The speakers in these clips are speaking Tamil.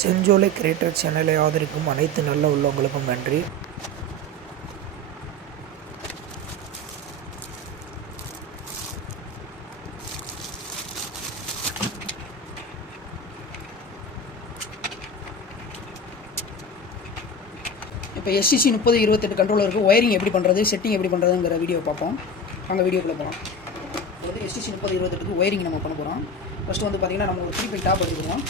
செஞ்சோலை கிரியேட்டர் சேனலை ஆதரிக்கும் அனைத்து நல்ல உள்ளவங்களுக்கும் நன்றி. இப்போ SCC 3028 கண்ட்ரோலருக்கு ஒயரிங் எப்படி பண்ணுறது, செட்டிங் எப்படி பண்ணுறதுங்கிற வீடியோ பார்ப்போம். அங்கே வீடியோக்குள்ளே போகலாம். இப்போ SCC 3028க்கு ஒயரிங் நம்ம பண்ண போகிறோம். ஃபஸ்ட்டு வந்து பார்த்திங்கன்னா நம்ம ஒரு 3 பின் டாப் எடுத்துக்கிறோம்.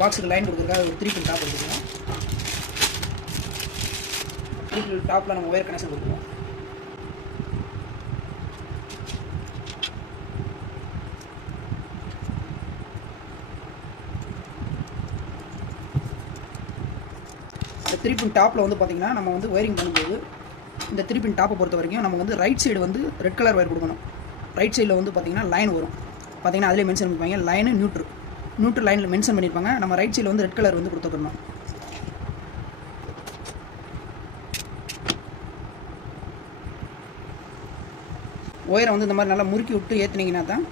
பாக்ஸுக்கு லைன் கொடுக்குறதுக்காக ஒரு 3 பின் டாப் எடுத்துக்கிறோம். 3 பின் டாப்பில் நம்ம ஒயர் கனெக்ஷன் கொடுக்குறோம். இந்த 3 பின் டாப்பில் வந்து பார்த்திங்கன்னா நம்ம வந்து ஒயரிங் பண்ணும்போது இந்த 3 பின் டாப்பை பொறுத்த வரைக்கும் நம்ம வந்து ரைட் சைடு வந்து ரெட் கலர் ஒயர் கொடுக்கணும். ரைட் சைடில் வந்து பார்த்திங்கன்னா லைன் வரும். பார்த்திங்கன்னா அதிலே மென்ஷன் பண்ணிப்பாங்க லைனு நியூட்ரு லைனில் மென்ஷன் பண்ணியிருப்பாங்க. நம்ம ரைட் சைடில் வந்து ரெட் கலர் வந்து கொடுத்துக்கணும். ஒயரை வந்து இந்த மாதிரி நல்லா முறுக்கி விட்டு ஏற்றுனீங்கன்னா தான்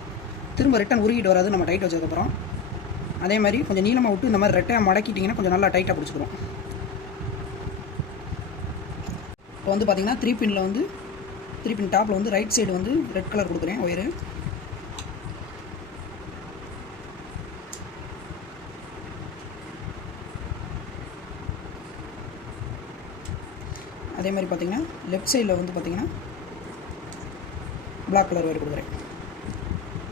திரும்ப ரிட்டன் உருகிட்டு வராது நம்ம டைட் வச்சதுக்கப்புறம். அதே மாதிரி கொஞ்சம் நீளமாக விட்டு இந்த மாதிரி ரெட்டையாக மடக்கிட்டிங்கன்னா கொஞ்சம் நல்லா டைட்டாக பிடிச்சிக்கிறோம். இப்போ வந்து பார்த்திங்கன்னா 3 பின்னில் வந்து 3 பின் டாப்பில் வந்து ரைட் சைடு வந்து ரெட் கலர் கொடுக்குறேன் ஒயரு. அதே மாதிரி பார்த்திங்கன்னா லெஃப்ட் சைடில் வந்து பார்த்திங்கன்னா பிளாக் கலர் ஒயர் கொடுக்குறேன்.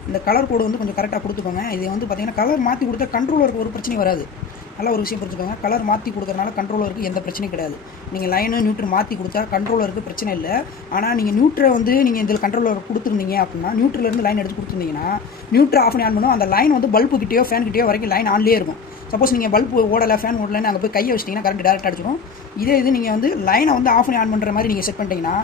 இந்த கலர் கோடு வந்து கொஞ்சம் கரெக்டாக கொடுத்துக்கோங்க. இது வந்து பார்த்திங்கன்னா கலர் மாற்றி கொடுத்தா கண்ட்ரோலருக்கு ஒரு பிரச்சனையும் வராது. நல்ல ஒரு விஷயம் புரிஞ்சுக்கோங்க. கலர் மாற்றி கொடுக்குறதுனால கண்ட்ரோலருக்கு எந்த பிரச்சனையும் கிடையாது. நீங்கள் லைனு நியூட்ரு மாற்றி கொடுத்தா கண்ட்ரோலருக்கு பிரச்சனை இல்லை. ஆனால் நீங்கள் நியூட்ரை வந்து நீங்கள் இதில் கண்ட்ரோலர் கொடுத்துருந்தீங்க அப்படின்னா நியூட்ரிலேருந்து லைன் எடுத்து கொடுத்துருந்தீங்கன்னா நியூட்ரு ஆஃப் பண்ணி ஆன் பண்ணும். அந்த லைன் வந்து பல்பு கிட்டேயோ ஃபேன் கிட்டேயோ வரைக்கும் லைன் ஆன்லேயே இருக்கும். சப்போஸ் நீங்கள் பல்பு ஓடலை ஃபேன் ஓடலைன்னு அங்கே போய் கையை வச்சிட்டிங்கன்னா கரண்ட் டேரெக்டாக அடிச்சிடும். இது நீங்கள் வந்து லைனை வந்து ஆஃப் பண்ணி ஆன் பண்ணுற மாதிரி நீங்கள் செட் பண்ணிட்டீங்கன்னா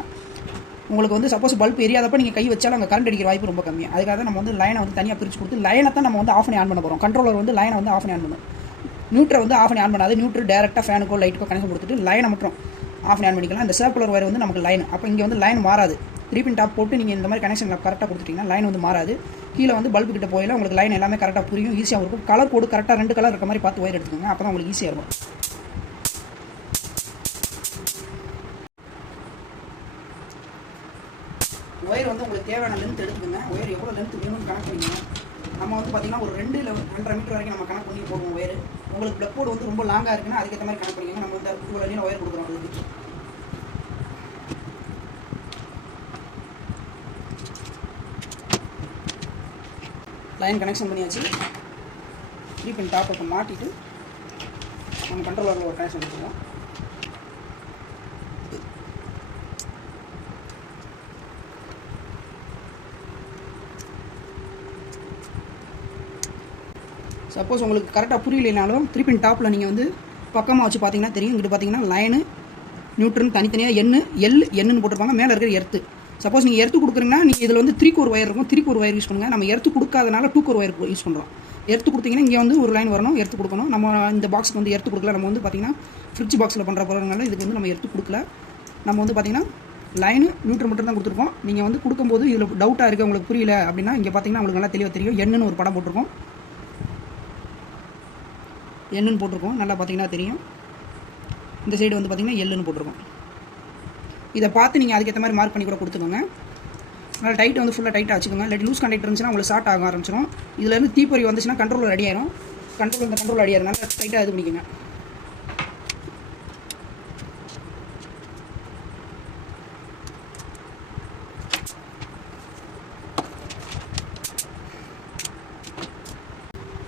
உங்களுக்கு வந்து சப்போஸ் பல்ப் எரியாதப்போ நீங்கள் கை வச்சாலும் அங்கே கரண்ட் அடிக்கிற வாய்ப்பு ரொம்ப கம்மி. அதுக்காக நம்ம வந்து லைனை வந்து தனியாக பிரித்து கொடுத்து லைனை தான் நம்ம வந்து ஆஃப் பண்ணி ஆன் பண்ண போகிறோம். கண்ட்ரோலர் வந்து லைனை வந்து ஆஃப் பண்ணி ஆன் பண்ணும். நியூட்ரை வந்து ஆஃப் பண்ணி ஆன் பண்ணாது. நியூட்ரு டேரெக்டாக ஃபேனுக்கோ லைட்டுக்கோ கனெக்ஷன் கொடுத்துட்டு லைனை மட்டும் ஆஃப் பண்ணி ஆன் பண்ணிக்கலாம். இந்த சர்க்குலர் ஒயர் வந்து நமக்கு லைன். அப்போ இங்கே வந்து லைன் மாறாது. 3 பின் டாப் போட்டு நீங்கள் இந்த மாதிரி கனெக்ஷன் கரெக்டாக கொடுத்துட்டிங்கன்னா லைன் வந்து மாறாது. கீழே வந்து பல்பு கிட்ட போயில உங்களுக்கு லைன் எல்லாமே கரெக்டாக புரியும், ஈஸியாக இருக்கும். கலர் கோடு கரெக்டாக 2 கலர் இருக்க மாதிரி பார்த்து ஒயர் எடுத்துக்கோங்க. அப்போ தான் உங்களுக்கு ஈஸியாக இருக்கும். ஒயர் வந்து உங்களுக்கு தேவையான லென்த் எடுத்துக்கோங்க. ஒயர் எவ்வளோ லென்த் வேணும்னு கணக்கு பண்ணிங்க. நம்ம வந்து பார்த்திங்கன்னா ஒரு 2-2.5 மீட்டர் வரைக்கும் நம்ம கணக்கு பண்ணி போடுவோம் ஒயர். உங்களுக்கு பிளக் போர்டு வந்து ரொம்ப லாங்காக இருக்குன்னா அதுக்கேற்ற மாதிரி கணக்கு பண்ணிங்க. நம்ம வந்து இவ்வளோ நீளம் ஒயர் கொடுக்குறோம். அதுக்கு லைன் கனெக்ஷன் பண்ணியாச்சு. 3 பின் டாப் இப்போ மாட்டிட்டு நம்ம கண்ட்ரோலரில் ஒரு கனெக்ஷன் கொடுத்துருவோம். சப்போஸ் உங்களுக்கு கரெக்டாக புரியலைனாலும் 3 பின் டாப்பில் நீங்கள் வந்து பக்கமாக வச்சு பார்த்தீங்கன்னா தெரியும். இங்கிட்டு பார்த்தீங்கன்னா லைனு நியூட்ரன் தனித்தனியாக எண்ணுன்னு போட்டிருப்பாங்க. மேலே இருக்கிற எர்த்து. சப்போஸ் நீங்கள் எர்த்து கொடுக்குறீங்கன்னா நீங்கள் இதில் வந்து 3 கோர் ஒயர் இருக்கும். 3 கோர் ஒயர் யூஸ் பண்ணுங்கள். நம்ம எர்த்து கொடுக்காதனால 2 கோர் ஒயர் யூஸ் பண்ணுறோம். எர்த்து கொடுத்தீங்கன்னா இங்கே வந்து ஒரு லைன் வரணும், எர்த்து கொடுக்கணும். நம்ம இந்த பாக்ஸுக்கு வந்து எர்த்து கொடுக்கல. நம்ம வந்து பார்த்திங்கன்னா ஃப்ரிட்ஜ் பாக்ஸில் பண்ணுற பொருள்னால இதுக்கு வந்து நம்ம எர்த்து கொடுக்கல. நம்ம வந்து பார்த்திங்கன்னா லைனு நியூட்ரல் மட்டும் தான் கொடுத்துருக்கோம். நீங்கள் வந்து கொடுக்கும்போது இதில் டவுட்டாக இருக்குது, உங்களுக்கு புரியல அப்படின்னா இங்கே பார்த்தீங்கன்னா உங்களுக்கு நல்லா தெளிவாக தெரியும். எண்ணுன்னு ஒரு படம் போட்டிருக்கோம். எண்ணுன்னு போட்டிருக்கோம். நல்லா பார்த்தீங்கன்னா தெரியும். இந்த சைடு வந்து பார்த்திங்கன்னா எல்லுன்னு போட்டிருக்கோம். இதை பார்த்து நீங்கள் அதுக்கேற்ற மாதிரி மார்க் பண்ணி கூட கொடுத்துக்கோங்க. நல்லா டைட் வந்து ஃபுல்லாக டைட்டாக வச்சுக்கோங்க. இல்லாட்டி லூஸ் கான்டாக்ட் இருந்துச்சுன்னா உங்களுக்கு ஷார்ட் ஆக ஆரம்பிச்சிடும். இதுலேருந்து தீப்பொறி வந்துச்சுன்னா கண்ட்ரோலர் ரெடி ஆயிரும். இந்த கண்ட்ரோல் ரெடி ஆயிரும். நல்லா டைட்டாக இது பண்ணிக்கோங்க.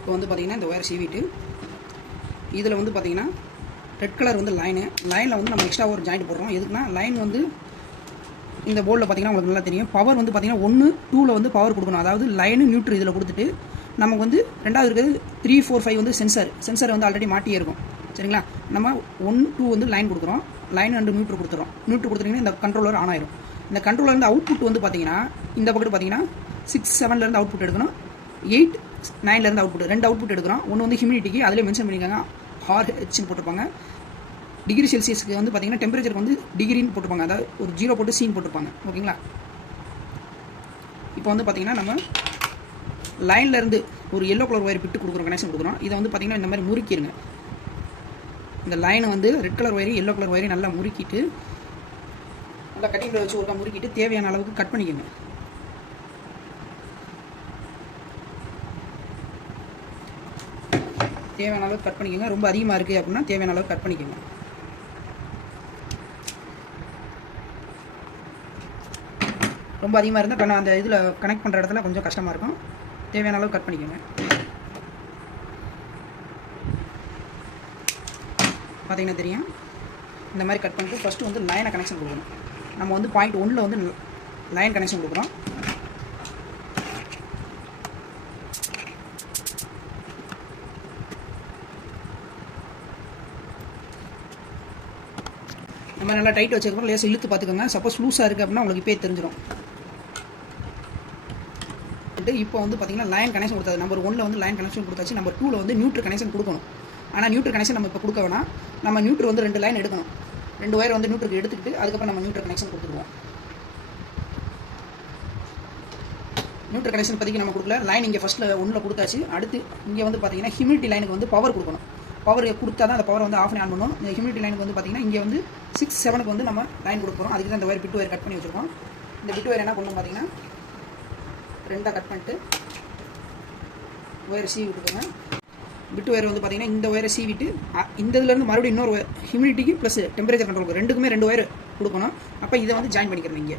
இப்போ வந்து பார்த்திங்கன்னா இந்த ஒயர் சீவிட்டு இதில் வந்து பார்த்திங்கன்னா ரெட் கலர் வந்து லைனில் வந்து நம்ம எக்ஸ்ட்ரா ஒரு ஜாயிண்ட் போடுறோம். எதுக்குன்னா லைன் வந்து இந்த போர்டில் பார்த்திங்கன்னா உங்களுக்கு நல்லா தெரியும். பவர் வந்து பார்த்திங்கன்னா 1, 2ல் வந்து பவர் கொடுக்கணும். அதாவது லைனு நியூட்ரு இதில் கொடுத்துட்டு நமக்கு வந்து ரெண்டாவது இருக்கிறது 3, 4, 5 வந்து சென்சார் வந்து ஆல்ரெடி மாட்டியே இருக்கும். சரிங்களா? நம்ம 1, 2 வந்து லைன் கொடுக்குறோம். லைன் அண்டு நியூட்ரு கொடுத்துறோம். நியூட்ரு கொடுத்துட்டிங்கன்னா இந்த கண்ட்ரோலர் ஆன் ஆயிரும். இந்த கண்ட்ரோலர் அவுட்புட் வந்து பார்த்திங்கன்னா இந்த பக்கத்து பார்த்திங்கன்னா 6, 7லேருந்து அவுட்புட் எடுக்கணும். 8, 9லேருந்து அவுட்புட் 2 அவுட்புட் எடுக்கிறோம். ஒன்று வந்து ஹியூமிடிட்டிக்கு அதிலே மென்ஷன் பண்ணியிருக்காங்க. RH போட்டிருப்பாங்க. டிகிரி செல்சியஸ்க்கு வந்து பார்த்திங்கன்னா டெம்பரேச்சருக்கு வந்து டிகிரின்னு போட்டிருப்பாங்க. அதாவது ஒரு 0 போட்டு சீன் போட்டிருப்பாங்க. ஓகேங்களா? இப்போ வந்து பார்த்திங்கன்னா நம்ம லைன்லேருந்து ஒரு எல்லோ கலர் ஒயர் விட்டு கொடுக்குறோம், கனெக்ஷன் கொடுக்குறோம். இதை வந்து பார்த்திங்கன்னா இந்த மாதிரி முறுக்கிடுங்க. இந்த லைனை வந்து ரெட் கலர் ஒயரையும் எல்லோ கலர் ஒயரையும் நல்லா முறுக்கிட்டு நல்லா கட்டிங்கில் வச்சு ஒருக்கா முறுக்கிட்டு தேவையான அளவுக்கு கட் பண்ணிக்கோங்க. தேவையான அளவுக்கு கட் பண்ணிக்கோங்க. ரொம்ப அதிகமாக இருக்குது அப்படின்னா தேவையான அளவுக்கு கட் பண்ணிக்கோங்க. ரொம்ப அதிகமாக இருந்தால் அந்த இதில் கனெக்ட் பண்ணுற இடத்துல கொஞ்சம் கஷ்டமாக இருக்கும். தேவையான அளவுக்கு கட் பண்ணிக்கோங்க. பார்த்தீங்கன்னா தெரியும். இந்த மாதிரி கட் பண்ணிட்டு ஃபஸ்ட்டு வந்து லைனை கனெக்ஷன் கொடுக்கணும். நம்ம வந்து பாயிண்ட் 1ல் வந்து லைன் கனெக்ஷன் கொடுக்குறோம். இந்த மாதிரி நல்லா டைட் வச்சுருக்கோம். லேசாக இழுத்து பார்த்துக்கோங்க. சப்போஸ் லூஸாக இருக்குது அப்படின்னா உங்களுக்கு இப்போ தெரிஞ்சிடும். இப்போ வந்து பார்த்தீங்கன்னா லைன் கனெக்ஷன் கொடுத்தாது. நம்பர் 1ல் வந்து லைன் கனெக்ஷன் கொடுத்தாச்சு. நம்பர் 2ல் வந்து நியூட்ரல் கனெக்ஷன் கொடுக்கணும். ஆனால் நியூட்ரல் கனெக்ஷன் நம்ம இப்போ கொடுக்க வேணாம். நம்ம நியூட்ரல் வந்து 2 லைன் எடுக்கணும். 2 ஒயர் வந்து நியூட்ரலுக்கு எடுத்துக்கிட்டு அதுக்கப்புறம் நம்ம நியூட்ரல் கனெக்ஷன் கொடுத்துருவோம். நியூட்ரல் கனெக்ஷன் இப்போதைக்கு நம்ம கொடுக்கல. லைன் இங்கே ஃபஸ்ட்டில் 1ல் கொடுத்தாச்சு. அடுத்து இங்கே வந்து பார்த்தீங்கன்னா ஹியூமிடிட்டி லைனுக்கு வந்து பவர் கொடுக்கணும். பவர் கொடுத்தா தான் அந்த பவர் வந்து ஆஃப் ஆன் பண்ணும். இந்த ஹியூமிடிட்டி லைனுக்கு வந்து பார்த்தீங்கன்னா இங்கே வந்து 6, 7க்கு வந்து நம்ம லைன் கொடுக்குறோம். அதுக்கு தான் இந்த ஒயர் பிட் ஒயர் கட் பண்ணி வச்சுருக்கோம். இந்த பிட் ஒயர் என்ன பண்ணணும் பார்த்தீங்கன்னா 2ஆக கட் பண்ணிட்டு ஒயரை சீவி விட்டுக்கோங்க. பிட் ஒயர் வந்து பார்த்தீங்கன்னா இந்த ஒயரை சீவிட்டு இந்த இதுலேருந்து மறுபடியும் இன்னொரு ஹியூமிடிட்டிக்கு ப்ளஸ் டெம்பரேச்சர் கண்ட்ரோலுக்கு ரெண்டுக்குமே 2 ஒயர் கொடுக்கணும். அப்போ இதை வந்து ஜாயின் பண்ணிக்கிறோம். இங்கே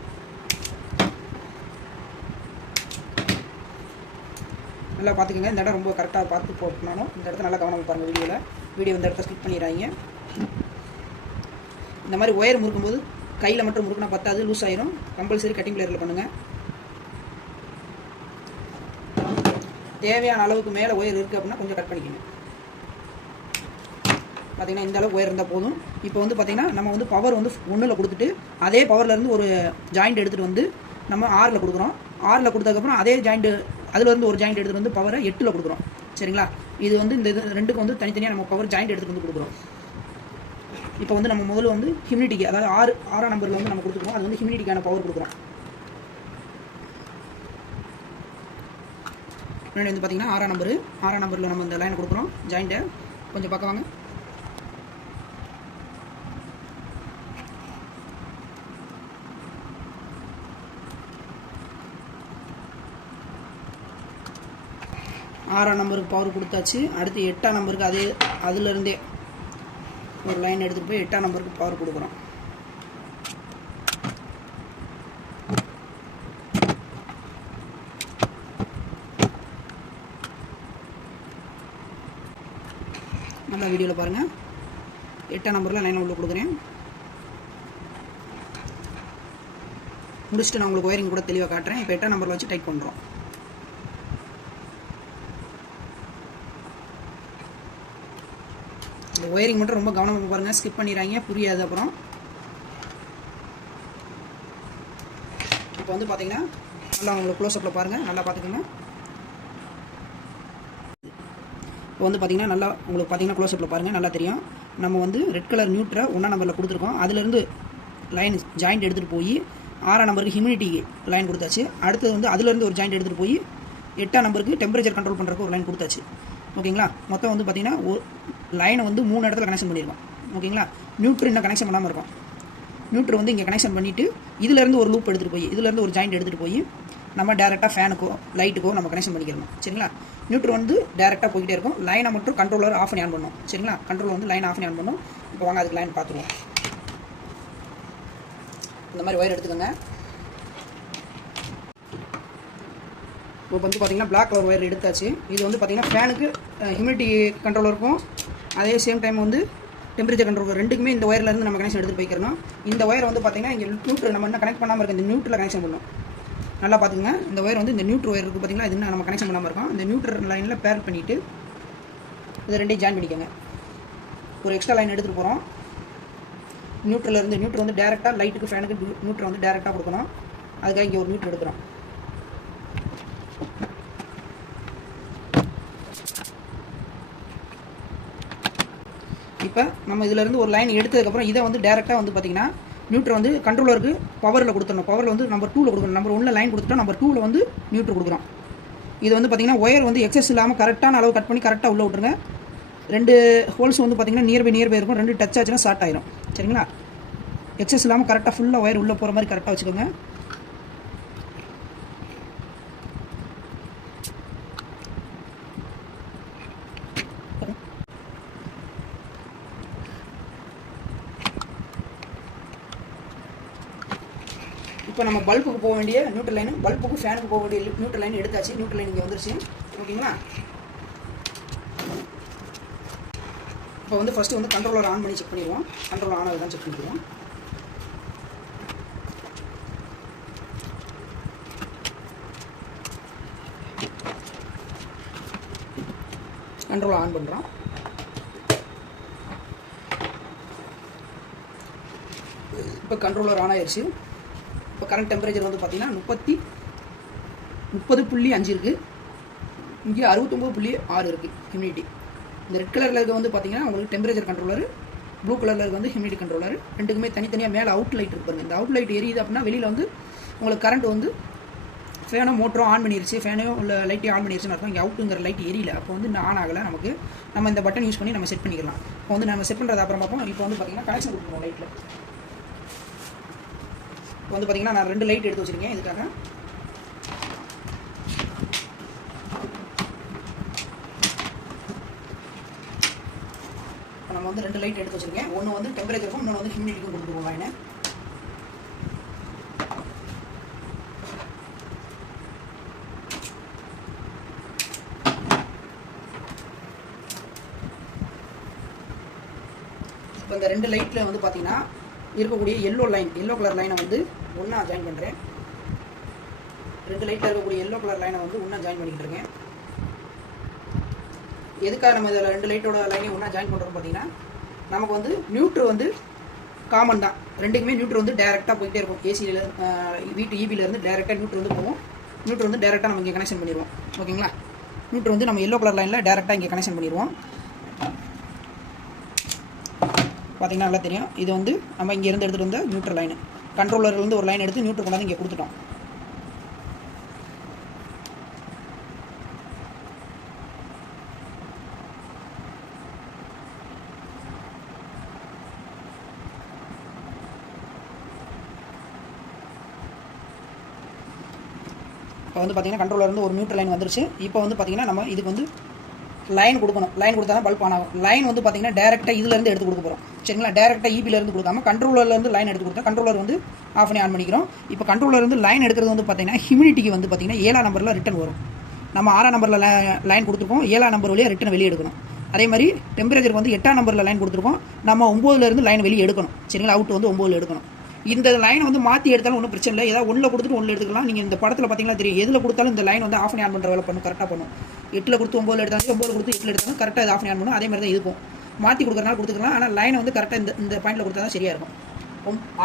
நல்லா பார்த்துக்கோங்க. இந்த இடம் ரொம்ப கரெக்டாக பார்த்து போட்டனாலும் இந்த இடத்த நல்லா கவனமாக பாருங்கள். வீடியோ இந்த இடத்த ஸ்கிப் பண்ணிடுறாங்க. இந்த மாதிரி ஒயர் முறுக்கும்போது கையில் மட்டும் முறுக்குனா பத்தாது, லூஸ் ஆயிரும். கம்பல்சரி கட்டிங் பிளேயரில் பண்ணுங்கள். தேவையான அளவுக்கு மேலே ஒயர் இருக்குது அப்படின்னா கொஞ்சம் கட் பண்ணிக்கோங்க. பார்த்திங்கன்னா இந்த அளவுக்கு ஒயர் இருந்தால் போதும். இப்போ வந்து பார்த்திங்கன்னா நம்ம வந்து பவர் வந்து 1ல் கொடுத்துட்டு அதே பவர்லேருந்து ஒரு ஜாயிண்ட் எடுத்துகிட்டு வந்து நம்ம 6ல் கொடுக்குறோம். 6ல் கொடுத்ததுக்கப்புறம் அதே ஜாயிண்ட்டு அதுலேருந்து ஒரு ஜாயிண்ட் எடுத்துகிட்டு வந்து பவரை 8ல் கொடுக்குறோம். சரிங்களா? இது வந்து இந்த இது ரெண்டுக்கும் வந்து தனித்தனியாக நம்ம பவர் ஜாயிண்ட் எடுத்துகிட்டு வந்து கொடுக்குறோம். இப்போ வந்து நம்ம முதல்ல வந்து ஹியூமிடிட்டிக்கு, அதாவது 6ஆம் நம்பரில் வந்து நம்ம கொடுத்துருக்கோம். அது வந்து ஹியூமிடிட்டிக்கான பவர் கொடுக்குறோம். முன்னாடி வந்து பார்த்தீங்கன்னா 6ஆம் நம்பரில் நம்ம இந்த லைனை கொடுக்குறோம். ஜாயிண்ட்டை கொஞ்சம் பக்கம் வாங்க. ஆறாம் நம்பருக்கு பவர் கொடுத்தாச்சு. அடுத்து 8ஆம் நம்பருக்கு அதுலேருந்தே ஒரு லைன் எடுத்துகிட்டு போய் 8ஆம் நம்பருக்கு பவர் கொடுக்குறோம். நல்லா வீடியோவில் பாருங்கள். 8ஆம் நம்பரில் லைனை உள்ள கொடுக்குறேன். முடிச்சுட்டு நான் உங்களுக்கு ஒயரிங் கூட தெளிவாக காட்டுறேன். இப்போ 8ஆம் நம்பரில் வச்சு டைட் பண்ணுறோம். இந்த ஒயரிங் மட்டும் ரொம்ப கவனமாக பாருங்கள். ஸ்கிப் பண்ணிடுறாங்க, புரியாது அப்புறம். இப்போ வந்து பார்த்தீங்கன்னா நல்லா உங்களுக்கு க்ளோஸ்அப்பில் பாருங்கள். நல்லா பார்த்துக்கோங்க. இப்போ வந்து பார்த்தீங்கன்னா நல்லா உங்களுக்கு பார்த்தீங்கன்னா க்ளோஸ்அப்பில் பாருங்கள், நல்லா தெரியும். நம்ம வந்து ரெட் கலர் நியூட்ரை 1ஆம் நம்பரில் கொடுத்துருக்கோம். அதுலேருந்து லைன் ஜாயிண்ட் எடுத்துகிட்டு போய் 6ஆம் நம்பருக்கு ஹியூமிடிட்டி லைன் கொடுத்தாச்சு. அடுத்தது வந்து அதுலேருந்து ஒரு ஜாயிண்ட் எடுத்துகிட்டு போய் 8ஆம் நம்பருக்கு டெம்பரேச்சர் கண்ட்ரோல் பண்ணுறதுக்கு ஒரு லைன் கொடுத்தாச்சு. ஓகேங்களா? மொத்தம் வந்து பார்த்தீங்கன்னா ஒரு லைனை வந்து 3 இடத்துல கனெக்ஷன் பண்ணியிருக்கோம். ஓகேங்களா? நியூட்ரு இன்னும் கனெக்ஷன் பண்ணாமல் இருக்கும். நியூட்ரு வந்து இங்கே கனெக்ஷன் பண்ணிவிட்டு இதிலேருந்து ஒரு லூப் எடுத்துகிட்டு போய் இதிலேருந்து ஒரு ஜாயிண்ட் எடுத்துகிட்டு போய் நம்ம டேரெக்டாக ஃபேனுக்கோ லைட்டுக்கோ நம்ம கனெக்ஷன் பண்ணிக்கிறோம். சரிங்களா? நியூட்ரு வந்து டேரெக்டாக போய்கிட்டே இருக்கும். லைனை மட்டும் கண்ட்ரோலர் ஆஃப் பண்ணி ஆன் பண்ணணும். சரிங்களா? கண்ட்ரோலர் வந்து லைன் ஆஃப் பண்ணி ஆன் பண்ணணும். இப்போ வாங்க அதுக்கு லைன் பார்த்துருவோம். இந்த மாதிரி ஒயர் எடுத்துக்கோங்க. இப்போ வந்து பார்த்தீங்கன்னா பிளாக் கலர் ஒயர் எடுத்தாச்சு. இது வந்து பார்த்தீங்கன்னா ஃபேனுக்கு ஹியூமிடிட்டி கண்ட்ரோலருக்கும் அதே சேம் டைம் வந்து டெம்பரேச்சர் கண்ட்ரோலர் ரெண்டுக்குமே இந்த ஒயர்லேருந்து நம்ம கனெக்ஷன் எடுத்துகிட்டு போய்க்கிறோம். இந்த ஒயர் வந்து பார்த்தீங்கன்னா இங்கே நியூட்ரல் நம்ம இன்னும் கனெக்ட் பண்ணாமல் இருக்க இந்த நியூட்ரலில் கனெக்ஷன் பண்ணணும். நல்லா பார்த்துக்குங்க. இந்த ஒயர் வந்து இந்த நியூட்ரல் ஒயர் இருக்குது பார்த்தீங்கன்னா, இது இன்னும் நம்ம கனெக்ஷன் பண்ணாமல் இருக்கோம். இந்த நியூட்ரல் லைனில் பேர் பண்ணிவிட்டு இதை ரெண்டையும் ஜாயின் பண்ணிக்கோங்க. ஒரு எக்ஸ்ட்ரா லைன் எடுத்துகிட்டு போகிறோம். நியூட்ரல் வந்து டேரெக்டாக லைட்டுக்கு ஃபேனுக்கு நியூட்ரல் வந்து டேரெக்டாக கொடுக்கணும். அதுக்காக இங்கே ஒரு நியூட்ரல் எடுக்கிறோம். இப்போ நம்ம இதிலேருந்து ஒரு லைன் எடுத்ததுக்கப்புறம் இதை வந்து டேரெக்டாக வந்து பார்த்திங்கன்னா நியூட்ரல் வந்து கண்ட்ரோலருக்கு பவரில் கொடுத்துடணும். பவரில் வந்து நம்பர் 2ல் கொடுக்கணும். நம்பர் 1ல் லைன் கொடுத்துட்டோம். நம்பர் 2ல் வந்து நியூட்ரல் கொடுக்குறோம். இது வந்து பார்த்திங்கன்னா ஒயர் வந்து எக்ஸஸ் இல்லாமல் கரெக்டான அளவு கட் பண்ணி கரெக்டாக உள்ளே விட்ருங்க. 2 ஹோல்ஸ் வந்து பார்த்திங்கன்னா நியர்பை இருக்கும். 2 டச் ஆச்சுன்னா ஷார்ட் ஆயிரும். சரிங்களா? எக்ஸஸ் இல்லாமல் கரெக்டாக ஃபுல்லாக ஒயர் உள்ளே போகிற மாதிரி கரெக்டாக வச்சுக்கோங்க. இப்போ நம்ம பல்புக்கு போக வேண்டிய நியூட்ரல் லைன், பல்புக்கு ஃபேனுக்கு போக வேண்டிய நியூட்ரல் லைன் எடுத்தாச்சு. நியூட்ரல் லைன் இங்கே வந்துருச்சு. ஓகேங்களா? இப்போ வந்து ஃபஸ்ட்டு வந்து கண்ட்ரோலர் ஆன் பண்ணி செக் பண்ணிடுவோம். கண்ட்ரோலர் ஆன் ஆகுதான் செக் பண்ணிடுவோம். கண்ட்ரோலர் ஆன் பண்ணுறோம். இப்போ கண்ட்ரோலர் ஆன் ஆயிடுச்சு. இப்போ கரண்ட் டெம்பரேச்சர் வந்து பார்த்தீங்கன்னா 30.5 இருக்குது. இங்கே 69.6 இருக்குது ஹியூமிடிட்டி. இந்த ரெட் கலரில் இருக்க வந்து பார்த்தீங்கன்னா உங்களுக்கு டெம்பரேச்சர் கண்ட்ரோலர், ப்ளூ கலரில் இருக்க வந்து ஹியூமிடிட்டி கண்ட்ரோலர். ரெண்டுக்குமே தனித்தனியாக மேலே அவுட் லைட் இருப்பாங்க. இந்த அவுட் லைட் எரியுது அப்படின்னா வெளியில் வந்து உங்களுக்கு கரண்ட் வந்து ஃபேனோ மோட்டரோ ஆன் பண்ணிருச்சு, ஃபேனோ இல்லை லைட்டையும் ஆன் பண்ணிருச்சுன்னு அர்த்தம். இங்கே அவுட்டுங்கிற லைட் எரியல, அப்போ வந்து இன்னும் ஆன் ஆகலை. நமக்கு நம்ம இந்த பட்டன் யூஸ் பண்ணி நம்ம செட் பண்ணிக்கலாம். இப்போ வந்து நம்ம செட் பண்ணுறது அப்புறம் பார்ப்போம். இப்போ வந்து பார்த்தீங்கன்னா கனெக்ஷன் கொடுக்கணும் லைட்டில். இப்போ வந்து பார்த்தீங்கன்னா நான் 2 லைட் எடுத்து வச்சுருக்கேன். இதுக்காக நம்ம வந்து 2 லைட் எடுத்து வச்சுருக்கேன். ஒன்று வந்து டெம்பரேச்சருக்கும், இன்னொன்று வந்து ஹியூமிடிட்டிக்கும் கொடுத்துருவோம் லைனை. இப்போ இந்த 2 லைட்டில் வந்து பார்த்தீங்கன்னா இருக்கக்கூடிய எல்லோ கலர் லைனை வந்து ஒன்றா ஜாயின் பண்ணுறேன். 2 லைட்டில் இருக்கக்கூடிய எல்லோ கலர் லைனை வந்து ஒன்றா ஜாயின் பண்ணிக்கிட்டு இருக்கேன். எதுக்காக நம்ம இதில் 2 லைட்டோட லைனையும் ஒன்றா ஜாயின் பண்ணுறோம் பார்த்தீங்கன்னா, நமக்கு வந்து நியூட்ரு வந்து காமன் தான். ரெண்டுக்குமே நியூட்ரு வந்து டேரெக்டாக போயிட்டே இருக்கும். ஏசியில் வீட்டு ஈபியிலேருந்து டேரெக்டாக நியூட்ரு வந்து போகும். நியூட்ரு வந்து டேரெக்டாக நம்ம இங்கே கனெக்ஷன் பண்ணிடுவோம். ஓகேங்களா? நியூட்ரு வந்து நம்ம எல்லோ கலர் லைனில் டேரெக்டாக இங்கே கனெக்ஷன் பண்ணிடுவோம். பார்த்தீங்கன்னா நல்லா தெரியும். இது வந்து நம்ம இங்கேருந்து எடுத்துகிட்டு வந்த நியூட்ரல் லைனு. கண்ட்ரோலர்லேருந்து ஒரு லைன் எடுத்து நியூட்ரல் கொண்டாந்து இங்கே கொடுத்துட்டோம். இப்போ வந்து பார்த்தீங்கன்னா கண்ட்ரோலர்லேருந்து ஒரு நியூட்ரல் லைன் வந்துருச்சு. இப்போ வந்து பார்த்தீங்கன்னா நம்ம இதுக்கு வந்து லைன் கொடுக்கணும். லைன் கொடுத்தா தான் பல்ப் ஆன் ஆகும். லைன் வந்து பார்த்தீங்கன்னா டேரெக்டாக இதுலேருந்து எடுத்து கொடுக்க போகிறோம். சரிங்களா? டேரெக்டாக ஈபிலேருந்து கொடுக்காம கண்ட்ரோலர்லேருந்து லைன் எடுத்து கொடுத்தா கண்ட்ரோலர் வந்து ஆஃப் பண்ணி ஆன் பண்ணிக்கிறோம். இப்போ கண்ட்ரோலர்லேருந்து லைன் எடுக்கிறது வந்து பார்த்தீங்கன்னா ஹியூமிடிட்டிக்கு வந்து பார்த்தீங்கன்னா 7ஆம் நம்பரில் ரிட்டன் வரும். நம்ம 6ஆம் நம்பரில் லைன் கொடுத்துருக்கோம். 7ஆம் நம்பர் வழியாக ரிட்டன் வெளியே எடுக்கணும். அதே மாதிரி டெம்பரேச்சர் வந்து 8ஆம் நம்பரில் லைன் கொடுத்துருக்கோம். நம்ம 9லேருந்து லைன் வெளியே எடுக்கணும். சரிங்களா? அவுட் வந்து 9ல் எடுக்கணும். இந்த லைன் வந்து மாற்றி எடுத்தாலும் ஒன்றும் பிரச்சனை இல்லை. ஏதாவது 1ல் கொடுத்துட்டு 1ல் எடுத்துக்கலாம். நீங்கள் இந்த படத்தில் பார்த்தீங்கன்னா தெரியும். எதில் கொடுத்தாலும் இந்த லைன் வந்து ஆஃப் பண்ணி ஆன் பண்ணுற வேலை பண்ணும். கரெக்டாக பண்ணும். 8ல் கொடுத்து 9ல் எடுத்தாலும் 9ல் கொடுத்து 8ல் எடுத்தாலும் கரெக்டாக இது ஆஃப் பண்ணி ஆன் பண்ணும். அதே மாதிரி தான் இருக்கும். மாற்றி கொடுக்குறனால கொடுத்துக்கலாம். ஆனால் லைனை வந்து கரெக்டாக இந்த பாயிண்டில் கொடுத்தா தான் சரியாக இருக்கும்.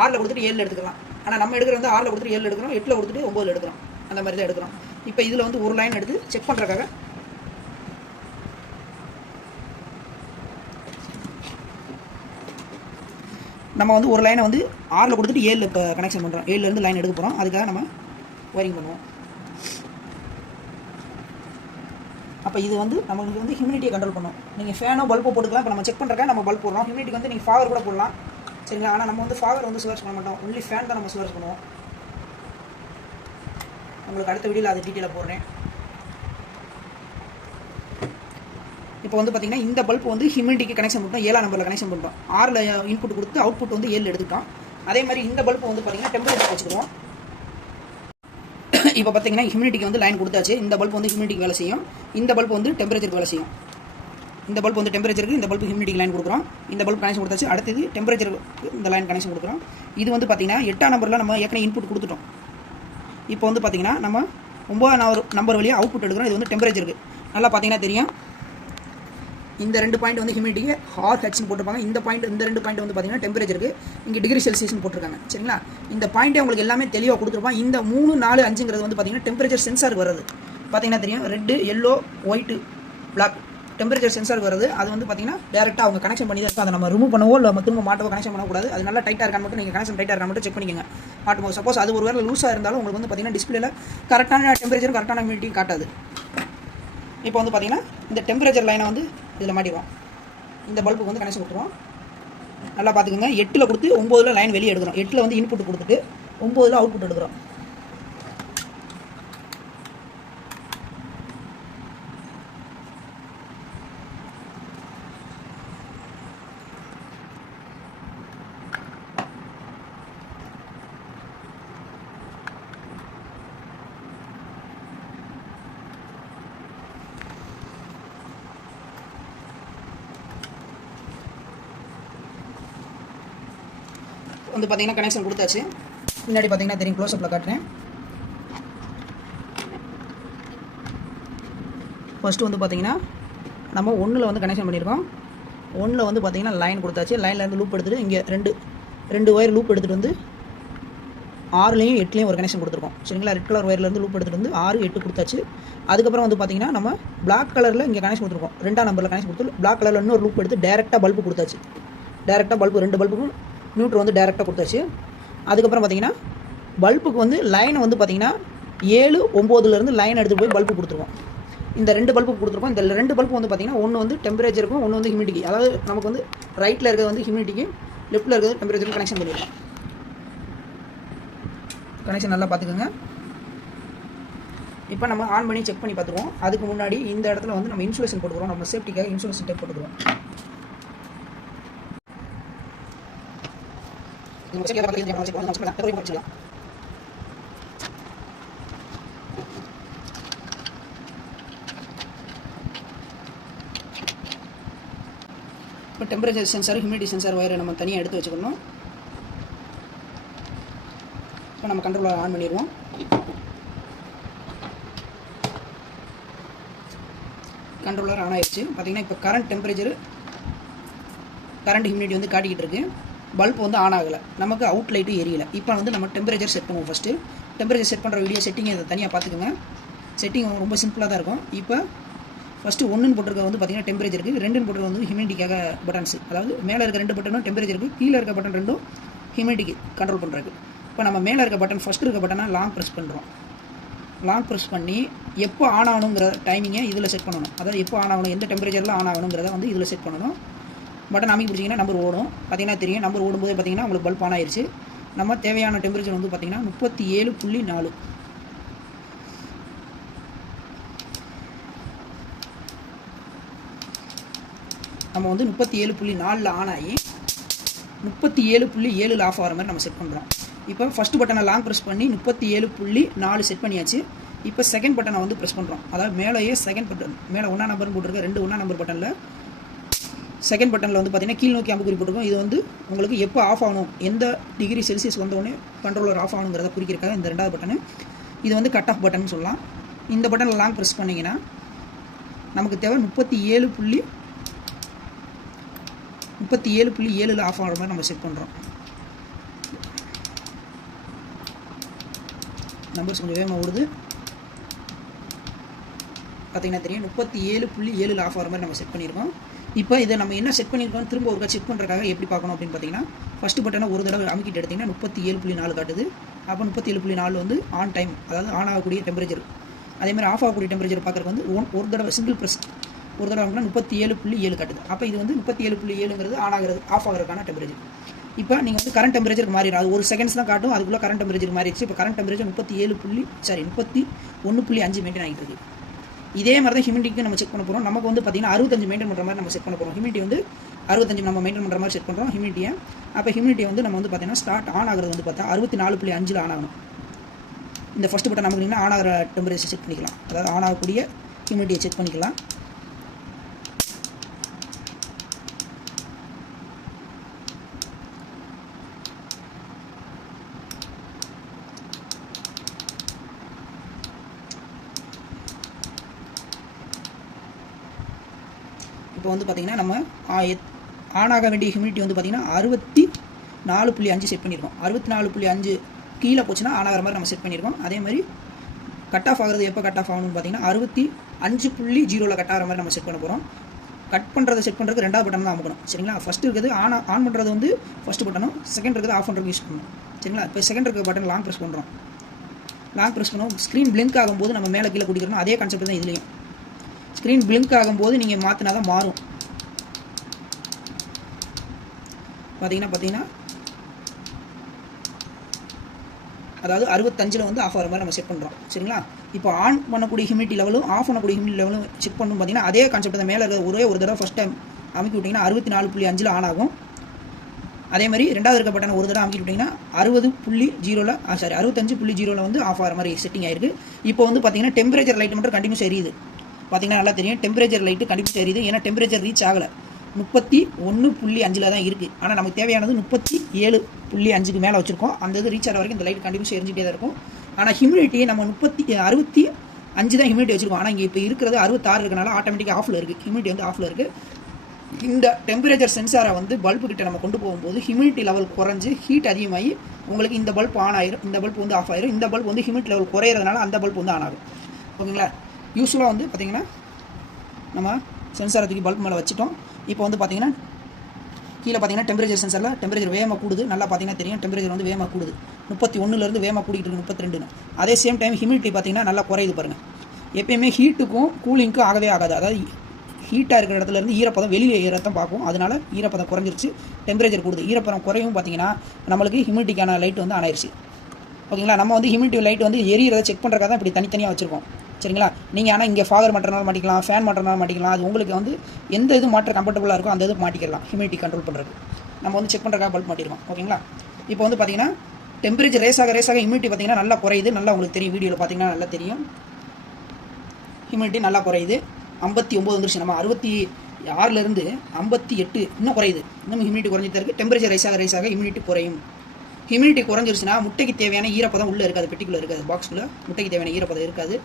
6ல் கொடுத்துட்டு 7ல் எடுத்துக்கலாம். ஆனால் நம்ம எடுக்கிறது வந்து 6ல் கொடுத்துட்டு 7ல் எடுக்கிறோம், 8ல் கொடுத்துட்டு 9ல் எடுக்கிறோம். அந்த மாதிரி தான் எடுக்கிறோம். இப்போ இதில் வந்து ஒரு லைன் எடுத்து செக் பண்ணுறதுக்காக நம்ம வந்து ஒரு லைனை வந்து 6ல் கொடுத்துட்டு 7ல் இப்போ கனெக்ஷன் பண்ணுறோம். 7லேருந்து லைன் எடுக்க போகிறோம். அதுக்காக நம்ம ஒயரிங் பண்ணுவோம். அப்போ இது வந்து நம்மளுக்கு வந்து ஹியூமிடிட்டியை கண்ட்ரோல் பண்ணும். நீங்கள் ஃபேனோ பல்போ போட்டுக்கலாம். இப்போ நம்ம செக் பண்ணுறக்கா நம்ம பல்ப் போடுறோம். ஹியூமிடிட்டிக்கு வந்து நீங்கள் ஃபாகர் கூட போடலாம். சரிங்களா? ஆனால் நம்ம வந்து ஃபாகர் வந்து சுவர்ஸ் பண்ண மாட்டோம். ஒன்லி ஃபேன் தான் நம்ம சுவர்ஸ் பண்ணுவோம். உங்களுக்கு அடுத்த வீடியோவில் அது டீட்டெயிலாக போடுறேன். இப்போ வந்து பார்த்தீங்கன்னா இந்த பல்ப் வந்து ஹியூமிடிட்டிக்கு கனெக்ஷன் பண்ணிட்டோம். 7ஆம் நம்பரில் கனெக்ஷன் பண்ணிட்டோம். 6ல் இன்புட் கொடுத்து அவுட்புட் வந்து 7ல் எடுத்துட்டோம். அதே மாதிரி இந்த பல்ப் வந்து பார்த்தீங்கன்னா டெம்பரேச்சர் வச்சுக்கிறோம். இப்போ பார்த்தீங்கன்னா ஹியூமிடிட்டிக்கு வந்து லைன் கொடுத்தாச்சு. இந்த பல்ப் வந்து ஹியூமிடிட்டிக்கு வேலை செய்யும். இந்த பல்ப் வந்து டெம்பரேச்சருக்கு வேலை செய்யும். இந்த பல்ப் வந்து டெம்பரேச்சருக்கு, இந்த பல்ப் ஹியூமிடிட்டிக்கு லைன் கொடுக்குறோம். இந்த பல்ப் கனெக்ஷன் கொடுத்தாச்சு. அடுத்தது டெம்பரேச்சருக்கு இந்த லைன் கனெக்ஷன் கொடுக்குறோம். இது வந்து பார்த்தீங்கன்னா 8ஆம் நம்பரில் நம்ம ஏற்கனவே இன்புட் கொடுத்துட்டோம். இப்போ வந்து பார்த்தீங்கன்னா நம்ம 9ஆம் நம்பர் வழியாக அவுட்புட் எடுக்கிறோம். இது வந்து டெம்பரேச்சருக்கு. நல்லா பார்த்தீங்கன்னா தெரியும். இந்த 2 பாயிண்ட் வந்து ஹியூமிடிட்டிக்கு ஹெச்னு போட்டிருப்பாங்க. இந்த 2 பாயிண்ட் வந்து பார்த்தீங்கன்னா டெம்பரேச்சருக்கு இங்கே டிகிரி செல்சியஸ்னு போட்டிருக்காங்க. சரிங்களா? இந்த பாயிண்ட்டே உங்களுக்கு எல்லாமே தெளிவாக கொடுத்துருப்பாங்க. இந்த 3, 4, 5ங்கிறது வந்து பார்த்தீங்கன்னா டெம்பரேச்சர் சென்சாருக்கு வருது. பார்த்தீங்கன்னா தெரியும். Red, yellow, white, black temperature சென்சாருக்கு வருது. அது வந்து பார்த்தீங்கன்னா டேரெக்டாக அவங்க கனெக்ஷன் பண்ணி தான் இருக்கும். அதை நம்ம ரிமூவ் பண்ணவோ இல்லை நம்ம திரும்ப மாட்டவோ கனெக்ஷன் பண்ணக்கூடாது. அது நல்லா டைட்டாக இருக்கான்னு மட்டும் நீங்கள் கனெக்ஷன் டைட்டாக இருக்கான்னு மட்டும் செக் பண்ணிக்கோங்க. மாட்டும்போது சப்போஸ் அது ஒரு வேலை லூஸாக இருந்தாலும் உங்களுக்கு வந்து பார்த்தீங்கன்னா டிஸ்பிளேல கரெக்டான டெம்பரேச்சரும் கரெக்டான ஹியூமிடிட்டியும் காட்டாது. இப்போ வந்து பார்த்தீங்கன்னா இந்த டெம்பரேச்சர் லைனை வந்து இதில் மாட்டிடுவோம். இந்த பல்புக்கு வந்து கனெக்ஷன் கொடுத்துருவோம். நல்லா பார்த்துக்கோங்க. 8ல் கொடுத்து 9ல் லைன் வெளியே எடுக்கிறோம். 8ல் வந்து இன்புட் கொடுத்துட்டு 9ல் அவுட்புட் எடுக்கிறோம். வந்து பார்த்தீங்கன்னா கனெக்ஷன் கொடுத்தாச்சு. முன்னாடி பார்த்தீங்கன்னா தெரியும், க்ளோஸ்அப்பில் காட்டுறேன். ஃபஸ்ட்டு வந்து பார்த்தீங்கன்னா நம்ம 1ல் வந்து கனெக்ஷன் பண்ணியிருக்கோம். 1ல் வந்து பார்த்தீங்கன்னா லைன் கொடுத்தாச்சு. லைன்லேருந்து லூப் எடுத்துகிட்டு இங்கே ரெண்டு ஒயர் லூப் எடுத்துகிட்டு வந்து 6லையும் 8லையும் ஒரு கனெக்ஷன் கொடுத்துருக்கோம். சரிங்களா? ரெட் கலர் ஒயர்லேருந்து லூப் எடுத்துகிட்டு வந்து 6, 8 கொடுத்தாச்சு. அதுக்கப்புறம் வந்து பார்த்தீங்கன்னா நம்ம பிளாக் கலரில் இங்கே கனெக்ஷன் கொடுத்துருக்கோம். 2ஆம் நம்பரில் கனெக்ஷன் கொடுத்து பிளாக் கலரில் இன்னொரு லூப் எடுத்து டேரெக்டாக பல்பு கொடுத்தாச்சு. டேரெக்டாக பல்பு 2 பல்புக்கும் நியூட்ரு வந்து டேரெக்டாக கொடுத்தாச்சு. அதுக்கப்புறம் பார்த்தீங்கன்னா பல்புக்கு வந்து லைனை வந்து பார்த்தீங்கன்னா 7, 9லேருந்து லைன் எடுத்துகிட்டு போய் பல்பு கொடுத்துருவோம். இந்த 2 பல்பு கொடுத்துருக்கோம். இந்த 2 பல்பு வந்து பார்த்தீங்கன்னா ஒன்று வந்து டெம்பரேச்சருக்கும், ஒன்று வந்து ஹியூமிடிட்டி. அதாவது நமக்கு வந்து ரைட்டில் இருக்கிறது வந்து ஹியூமிடிட்டிக்கு, லெஃப்ட்டில் இருக்கிறது டெம்பரேச்சருக்கும் கனெக்ஷன் பண்ணிடலாம். கனெக்ஷன் நல்லா பார்த்துக்கோங்க. இப்போ நம்ம ஆன் பண்ணி செக் பண்ணி பார்த்துருவோம். அதுக்கு முன்னாடி இந்த இடத்துல வந்து நம்ம இன்சுலேஷன் போட்டுக்கிறோம். நம்ம சேஃப்டிக்காக இன்சுலேஷன் டேப் போட்டுக்கிறோம். இப்போ டெம்பரேச்சர் சென்சார், ஹியூமிடிட்டி சென்சார் வயரை நம்ம தனியாக எடுத்து வச்சுக்கணும். இப்போ நம்ம கண்ட்ரோலர் ஆன் பண்ணிடுவோம். கண்ட்ரோலர் ஆன் ஆயிடுச்சு. பார்த்தீங்கன்னா இப்போ கரண்ட் டெம்பரேச்சர், கரண்ட் ஹியூமிடிட்டி வந்து காட்டிக்கிட்டு இருக்கு. பல்ப் வந்து ஆன் ஆகலை, நமக்கு அவுட் லைட்டு எரியல. இப்போ வந்து நம்ம டெம்பரேச்சர் செட் பண்ணுவோம். ஃபஸ்ட்டு டெம்பரேச்சர் செட் பண்ணுற வீடியோ செட்டிங் இதை தனியாக பார்த்துக்குங்க. செட்டிங் ரொம்ப சிம்பிளாக தான் இருக்கும். இப்போ ஃபஸ்ட்டு 1ன்னு போட்டிருக்க வந்து பார்த்தீங்கன்னா டெம்பரேச்சருக்கு, 2ன்னு போட்டிருக்க வந்து ஹியூமிடிட்டிக்காக பட்டன்ஸ். அதாவது மேலே இருக்க 2 பட்டனும் டெம்பரேச்சருக்கு, கீழே இருக்க பட்டன் 2ம் ஹியூமிடிட்டிக்கு கண்ட்ரோல் பண்ணுறதுக்கு. இப்போ நம்ம மேலே இருக்க பட்டன், ஃபஸ்ட்டு இருக்க பட்டனை லாங் ப்ரெஸ் பண்ணுறோம். லாங் ப்ரெஸ் பண்ணி எப்போ ஆன் ஆகணுங்கிற டைமிங்கை இதில் செட் பண்ணணும். அதாவது எப்போ ஆன் ஆகணும், எந்த டெம்பரேச்சரில் ஆன் ஆகணுங்கிறத வந்து இதில் செட் பண்ணணும். பட்டன் அமைக்க பிடிச்சிங்கன்னா நம்பர் ஓடும். பார்த்தீங்கன்னா தெரியும், நம்பர் ஓடும்போது பார்த்தீங்கன்னா உங்களுக்கு பல்ப் ஆன் ஆயிடுச்சு. நம்ம தேவையான டெம்பரேச்சர் வந்து பார்த்தீங்கன்னா 37.4. நம்ம வந்து 37.4ல் ஆன் ஆகி 37.7ல் ஆஃப் ஆகிற மாதிரி நம்ம செட் பண்ணுறோம். இப்போ ஃபஸ்ட்டு பட்டனை லாங் ப்ரெஸ் பண்ணி 37.4 செட் பண்ணியாச்சு. இப்போ செகண்ட் பட்டனை வந்து ப்ரெஸ் பண்ணுறோம். அதாவது மேலேயே செகண்ட் பட்டன், மேலே 1ஆம் நம்பர்னு போட்டிருக்க 2 1ஆம் நம்பர் பட்டனில் செகண்ட் பட்டனில் வந்து பார்த்தீங்கன்னா கீழ் நோக்கி அம்புக்குறி போட்டிருக்கோம். இது வந்து உங்களுக்கு எப்போ ஆஃப் ஆகணும், எந்த டிகிரி செல்சியஸ் வந்தோடனே கண்ட்ரோலர் ஆஃப் ஆகணுங்கிறத குறிக்கிறக்காக இந்த 2வது பட்டனு. இது வந்து கட் ஆஃப் பட்டன் சொல்லலாம். இந்த பட்டனில் லாங் ப்ரெஸ் பண்ணிங்கன்னா நமக்கு தேவை 37.7ல் ஆஃப் ஆகிற மாதிரி நம்ம செட் பண்ணுறோம். நம்பர்ஸ் கொஞ்சம் வேகமாக ஓடுது. பார்த்தீங்கன்னா தெரியும், 37.7ல் ஆஃப் ஆகிற மாதிரி நம்ம செட் பண்ணியிருக்கோம். இப்போ இதை நம்ம என்ன செட் பண்ணியிருக்கோம் திரும்ப ஒருக்கா செக் பண்ணுறதுக்காக எப்படி பார்க்கணும் அப்படின்னு பார்த்தீங்கன்னா, ஃபஸ்ட்டு பட்டனை ஒரு தடவை அமுக்கிட்டு எடுத்திங்கன்னா 37.4 காட்டுது. அப்போ 37.4 வந்து ஆன் டைம், அதாவது ஆன் ஆகக்கூடிய டெம்பரேச்சர். அதேமாதிரி ஆஃப் ஆகக்கூடிய டெம்பரேச்சர் பார்க்குறதுக்கு வந்து ஒரு தடவை சிங்கிள் ப்ரெஸ் ஒரு தடவை வாங்கினா 37.7 காட்டுது. அப்போ இது வந்து 37.7ங்கிறது ஆன் ஆகிறது, ஆஃப் ஆகிறதுக்கான டெம்பரேச்சர். இப்போ நீங்கள் வந்து கரண்ட் டெம்பரேச்சருக்கு மாறிடும். அது ஒரு செகண்ட்ஸ் தான் காட்டும், அதுக்குள்ளே கரண்ட் டெம்பரேச்சர் மாறிடுச்சு. இப்போ கரண்ட் டெம்பரேச்சர் 31.5 மெயின்டைன் ஆகிட்டு இருக்குது. இதே மாதிரி தான் ஹியூமிடிட்டிக்கு நம்ம செக் பண்ண போகிறோம். நமக்கு வந்து பார்த்தீங்கன்னா 65 மெயின்டைன் பண்ணுற மாதிரி நம்ம செட் பண்ண போகிறோம். ஹியூமிடிட்டி வந்து 65 நம்ம மெயின்டைன் பண்ணுற மாதிரி செட் பண்ணுறோம் ஹியூமிடிட்டியை. அப்போ ஹியூமிடிட்டி வந்து நம்ம வந்து பார்த்தீங்கன்னா ஸ்டார்ட் ஆன் ஆகிறது வந்து பார்த்தா 64.5ல் ஆன் ஆகணும். இந்த ஃபஸ்ட்டு பட்டன் நமக்கு ஆன் ஆகிற டெம்பரேச்சர் செக் பண்ணிக்கலாம். அதாவது ஆன் ஆகக்கூடிய ஹியூமிடிட்டியை செக் பண்ணிக்கலாம். இப்போ வந்து பார்த்திங்கன்னா நம்ம ஆன் ஆக வேண்டிய ஹியூமிடிட்டி வந்து பார்த்திங்கன்னா 64.5 செட் பண்ணியிருக்கோம். 64.5 கீழே போச்சுன்னா ஆன் ஆகிற மாதிரி நம்ம செட் பண்ணியிருக்கோம். அதே மாதிரி கட் ஆஃப் ஆகிறது எப்போ கட் ஆஃப் ஆகணும்னு பார்த்தீங்கன்னா 65.0ல் கட் ஆகிற மாதிரி நம்ம செட் பண்ண போகிறோம். கட் பண்ணுறதை செட் பண்ணுறதுக்கு 2வது பட்டன் தான் அமுக்கணும். சரிங்களா? ஃபஸ்ட்டு இருக்கிறது ஆன் பண்ணுறது வந்து ஃபஸ்ட்டு பட்டனும், செகண்ட் இருக்கிறது ஆஃப் பண்ணுறதுக்கு யூஸ் பண்ணணும். சரிங்களா? இப்போ செகண்ட் இருக்கிற பட்டன் லாங் ப்ரெஸ் பண்ணுறோம். லாங் ப்ரெஸ் பண்ணுவோம். ஸ்க்ரீன் பிளிங்க் ஆகும்போது நம்ம மேலே கீழே குடிக்கிறோம். அதே கான்செப்ட் தான் இதுலேயும். ஸ்க்ரீன் பிளிங்க் ஆகும்போது நீங்கள் மாற்றினா தான் மாறும். பார்த்தீங்கன்னா அதாவது 65 வந்து ஆஃப் ஆகிற மாதிரி நம்ம செட் பண்ணுறோம். சரிங்களா? இப்போ ஆன் பண்ணக்கூடிய ஹியூமிடிட்டி லெவலும் ஆஃப் பண்ணக்கூடிய ஹியூமிடிட்டி லெவலும் செக் பண்ணணும். பார்த்தீங்கன்னா அதே கான்செப்ட் தான். மேலே ஒரே ஒரு தடவை ஃபஸ்ட் டைம் அமைக்கி விட்டிங்கன்னா 64.5 ஆன் ஆகும். அதே மாதிரி ரெண்டாவது இருக்க பட்டனை ஒரு தடவை அமைக்கி விட்டிங்கன்னா 65.0 வந்து ஆஃப் ஆகிற மாதிரி செட்டிங் ஆயிருக்கு. இப்போ வந்து பார்த்தீங்கன்னா டெம்பரேச்சர் லைட் மட்டும் கண்டினியூஸ் எரியுது. பார்த்தீங்கன்னா நல்லா தெரியும், டெம்பரேச்சர் லைட்டு கண்டினியூஸ் எரியுது. ஏன்னா டெம்பரேச்சர் ரீச் ஆகலை, 31.5 தான் இருக்குது. ஆனால் நமக்கு தேவையானது 37.5க்கு மேலே வச்சுருக்கோம். அந்த இது ரீச் ஆகிற வரைக்கும் இந்த லைட் கண்டினியூஸ் எரிஞ்சிட்டே தான் இருக்கும். ஆனால் ஹியூமிடிட்டி நம்ம 65 தான் ஹியூமிடிட்டி வச்சுருக்கோம். ஆனால் இங்கே இப்போ இருக்கிறது 66 இருக்கனால ஆட்டோமேட்டிக்காக ஆஃபில் இருக்குது. ஹியூமிடிட்டி வந்து ஆஃபில் இருக்குது. இந்த டெம்பரேச்சர் சென்சாரை வந்து பல்பு கிட்ட நம்ம கொண்டு போகும்போது ஹியூமிடிட்டி லெவல் குறைஞ்சி ஹீட் அதிகமாகி உங்களுக்கு இந்த பல்ப் ஆன் ஆயிரும், இந்த பல்ப் வந்து ஆஃப் ஆயிரும். இந்த பல்ப் வந்து ஹியூமிடிட்டி லெவல் குறையிறதுனால அந்த பல்ப் வந்து ஆன் ஆகும். ஓகேங்களா? யூஸ்வலாக வந்து பார்த்திங்கன்னா நம்ம சென்சாரை தூக்கி பல்ப் மேலே வச்சுட்டோம். இப்போ வந்து பார்த்திங்கன்னா கீழே பார்த்தீங்கன்னா டெம்பரேச்சர் சென்சரில் டெம்பரேச்சர் வேகமாக கூடுது. நல்லா பார்த்தீங்கன்னா தெரியும், டெம்பரேச்சர் வந்து வேகமாக கூடுது. 31லேருந்து வேகமாக கூட்டிகிட்டு இருக்கு 32ன்னு. அதே சேம் டைம் ஹியூமிடிட்டி பார்த்தீங்கன்னா நல்லா குறையுது பாருங்கள். எப்பயுமே ஹீட்டுக்கும் கூலிங்க்கும் ஆகவே ஆகாது. அதாவது ஹீட்டாக இருக்கிற இடத்துலேருந்து ஈரப்பதம் வெளியே ஏறத்தான் பார்க்கும். அதனால் ஈரப்பதம் குறைஞ்சிருச்சு, டெம்பரேச்சர் கூடுது. ஈரப்பதம் குறையும் பார்த்தீங்கன்னா நம்மளுக்கு ஹியூமிடிட்டிக்கான லைட் வந்து ஆன் ஆயிடுச்சு. ஓகேங்களா? நம்ம வந்து ஹியூமிடிட்டி லைட் வந்து எரியறதை செக் பண்ணுறதுக்காக தான் இப்படி தனித்தனியாக வச்சுருக்கோம். சரிங்களா? நீங்கள் ஆனால் இங்கே ஃபாகர் மாட்டுறனால மாட்டிக்கலாம், ஃபேன் மாட்டுறனால மாட்டிக்கலாம். அது உங்களுக்கு வந்து எந்த இது மாற்ற கம்ஃபர்டபுளாக இருக்கோ அந்த இது மாட்டிக்கலாம். ஹியூமிடிட்டி கண்ட்ரோல் பண்ணுறது நம்ம வந்து செக் பண்ணுறதுக்காக பல்ப் மாட்டிருக்கோம். ஓகேங்களா? இப்போ வந்து பார்த்தீங்கன்னா டெம்பரேச்சர் ரேஸ் ஆக ஹியூமிடிட்டி பார்த்தீங்கன்னா நல்லா குறையுது. நல்லா உங்களுக்கு தெரியும், வீடியோவில் பார்த்தீங்கன்னா நல்லா தெரியும். ஹியூமிடிட்டி நல்லா குறையுது. 59 வந்துருச்சு. நம்ம 66லேருந்து 58 இன்னும் குறையுது. இன்னும் ஹியூமிடிட்டி குறைஞ்சிட்டு இருக்குது. டெம்பரேச்சர் ரேஸ் ஆக ஹியூமிடிட்டி குறையும். ஹியூமிடிட்டி குறைஞ்சிருச்சுன்னா முட்டைக்கு தேவையான ஈரப்பதம் உள்ளே இருக்காது, பெட்டிக்குள்ளே இருக்காது, பாக்ஸ்குள்ளே முட்டைக்கு தேவையான ஈரப்பதம் இருக்காது.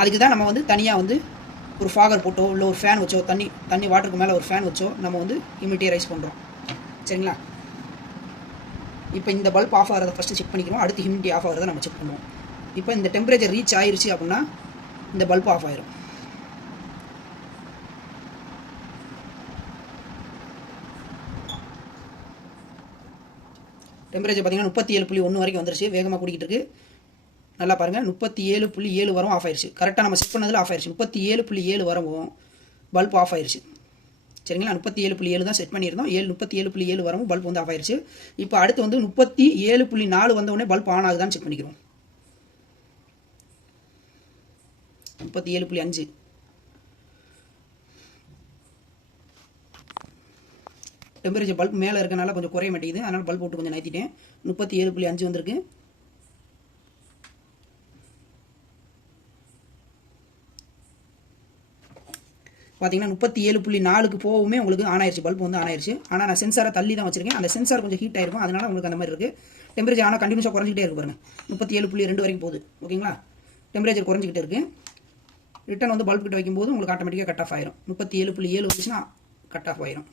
அதுக்கு தான் நம்ம வந்து தனியாக வந்து ஒரு ஃபாகர் போட்டோ இல்லை ஒரு ஃபேன் வச்சோ, தண்ணி வாட்டருக்கு மேலே ஒரு ஃபேன் வச்சோ நம்ம வந்து ஹியூமிடிட்டியை ரைஸ் பண்ணுறோம். சரிங்களா? இப்போ இந்த பல்ப் ஆஃப் ஆகிறத ஃபஸ்ட்டு செக் பண்ணிக்கிறோம். அடுத்து ஹியூமிடிட்டி ஆஃப் ஆகிறத நம்ம செக் பண்ணுவோம். இப்போ இந்த டெம்பரேச்சர் ரீச் ஆயிருச்சு அப்படின்னா இந்த பல்ப் ஆஃப் ஆயிரும். டெம்பரேச்சர் பார்த்தீங்கன்னா 37.1 வரைக்கும் வந்துருச்சு. வேகமாக கூட்டிகிட்டு இருக்குது. நல்லா பாருங்கள், 37.7 வரும் ஆஃப் ஆயிடுச்சு. கரெக்டாக நம்ம செட் பண்ணதில் ஆஃப் ஆயிடுச்சு. 37.7 வரவும் பல்ப் ஆஃப் ஆயிடுச்சு. சரிங்களா? 37.7 தான் செட் பண்ணியிருந்தோம். 37.7 வரவும் பல்ப் வந்து ஆஃப் ஆயிடுச்சு. இப்போ அடுத்து வந்து 37.4 வந்தவுடனே பல்ப் ஆன் ஆகுதான்னு செக் பண்ணிக்கிறோம். 37.5 டெம்பரேச்சர் பல்ப் மேலே இருக்கனால கொஞ்சம் குறைய மாட்டேங்குது. அதனால் பல்ப் போட்டு கொஞ்சம் நைத்திட்டேன். 37.5 வந்திருக்கு. பார்த்தீங்கன்னா 37.4க்கு போகவுமே உங்களுக்கு ஆன் ஆயிடுச்சு, பல்ப் வந்து ஆன் ஆயிடுச்சு. ஆனால் நான் சென்சாரை தள்ளி தான் வச்சிருக்கேன். அந்த சென்சார் கொஞ்சம் ஹீட் ஆயிருக்கும், அதனால உங்களுக்கு அந்த மாதிரி இருக்குது. டெம்பரேச்சர் ஆனால் கண்டினியூஸாக குறைஞ்சிக்கிட்டே இருக்கு பாருங்கள். 37.2 வரைக்கும் போகுது. ஓகேங்களா? டெம்பரேச்சர் குறைஞ்சிக்கிட்டே இருக்குது. ரிட்டன் வந்து பல்ப் கிட்ட வைக்கும்போது உங்களுக்கு ஆட்டோமேட்டிக்காக கட் ஆஃப் ஆயிரும். 37.7 வந்துச்சுன்னா கட் ஆஃப் ஆயிரும்.